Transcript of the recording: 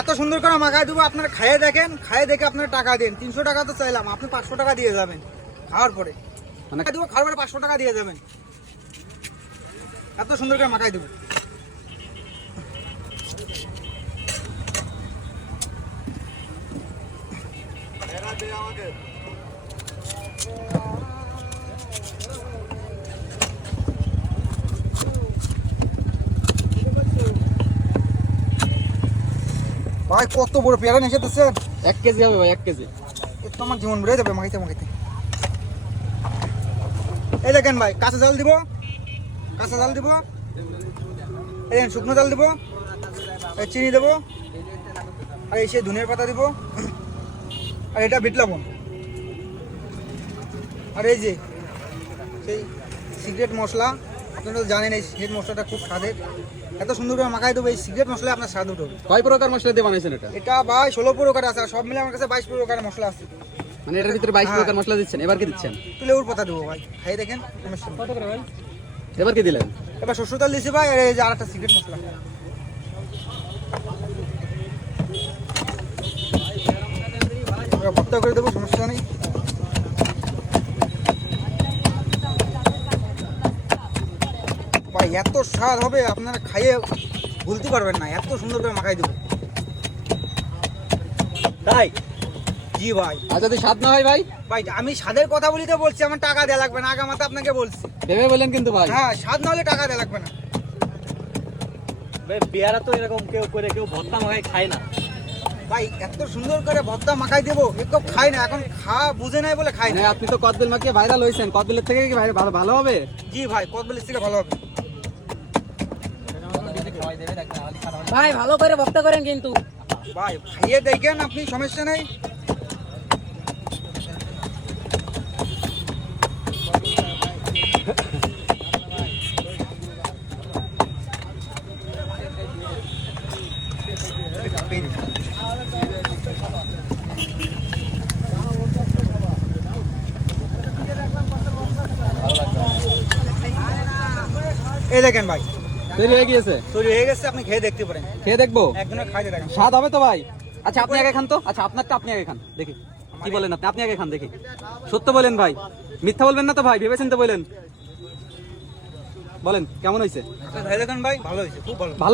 এত সুন্দর করে মাখায় দেবো, আপনারা খাইয়ে দেখেন, খাইয়ে দেখে আপনারা টাকা দিন। 300 টাকা তো চাইলাম, আপনি 500 টাকা দিয়ে যাবেন খাওয়ার পরে। মানে দেবো খাওয়ার পরে 500 টাকা দিয়ে যাবেন। এত সুন্দর করে মাখায় দেবো। ভাই কত বড় পেয়ারা নিয়ে এসেছেন? 1 কেজি হবে ভাই, 1 কেজি। একটু আমার জীবন বেড়ে যাবে মাখাইতে মাখাইতে। এই দেখেন ভাই, কাঁচা জাল দিব, কাঁচা জাল দিব, এই শুকনো জাল দিব, এই চিনি দেবো, আর এই সেই ধনিয়ার পাতা দিব, আর এটা বিট লবণ, আর এই যে সেই সিক্রেট মশলা। আপনারা তো জানেন এই সিক্রেট মশলাটা খুব স্বাদের। এত সুন্দর করে মাখাই দেবো, এই সিক্রেট মশলা আপনার স্বাদ উঠবে। কয় প্রকার মশলা দিয়ে বানাইছেন এটা? এটা ভাই 16 প্রকার আছে, আর সব মিলে আমার কাছে 22 প্রকার মশলা আছে। মানে এটার ভিতরে 22 প্রকার মশলা দিচ্ছেন। এবার কি দিচ্ছেন? লেবুর পাতা দেবো ভাই, খাই দেখেন। কত করে ভাই? এবার কি দিলেন? এবার সরষের তেল দিয়েছি ভাই, আর এই যে আরেকটা সিক্রেট মশলা। ভর্তা করে দেবো, সমস্যা নেই। ভাই এত স্বাদ হবে, আপনারা খাইয়ে ভুলতে পারবেন না। এত সুন্দর করে মাখাই দেবো। তাই? জি ভাই। আর যদি স্বাদ না হয় ভাই? ভাই আমি স্বাদের কথা বলি তো বলছি, আমার টাকা দেওয়া লাগবে না, আগামাতে আপনাকে বলছি। ভেবে বলেন কিন্তু ভাই। হ্যাঁ, স্বাদ না হলে টাকা দেওয়া লাগবে না। ভাই পেয়ারা তো এরকম কেউ করে কেউ ভর্তা মাখায় খায় না। ভাই এত সুন্দর করে ভর্তা মাখাই দেবো, একটু খাই না, এখন বুঝে নাই বলে খাই না। মানে আপনি তো কদবেল মাখিয়ে ভাইরাল হয়েছেন, কদবেলের থেকে কি ভালো হবে? জি ভাই, কদবেলের থেকে ভালো হবে। ভাই ভালো করে ভক্ত করেন কিন্তু। ভাই খাইয়ে দেখেন আপনি, সমস্যা নেই। এই দেখেন ভাই, তৈরি হয়ে গিয়েছে। তৈরি হয়ে গেছে, আপনি খেয়ে দেখতে পারেন। খেয়ে দেখবো? একজনের খাইতে দেখেন। স্বাদ হবে তো ভাই? আচ্ছা আপনি আগে খান তো। আচ্ছা আপনারটা আপনি আগে খান দেখি কি বলেন। আপনি আগে খান দেখি। সত্য বলেন ভাই, মিথ্যা বলবেন না তো ভাই? ভেবেছেন তো বলেন, বলেন কেমন হয়েছে? ভাই দেখেন ভাই, ভালো হয়েছে, খুব ভালো। ভালো।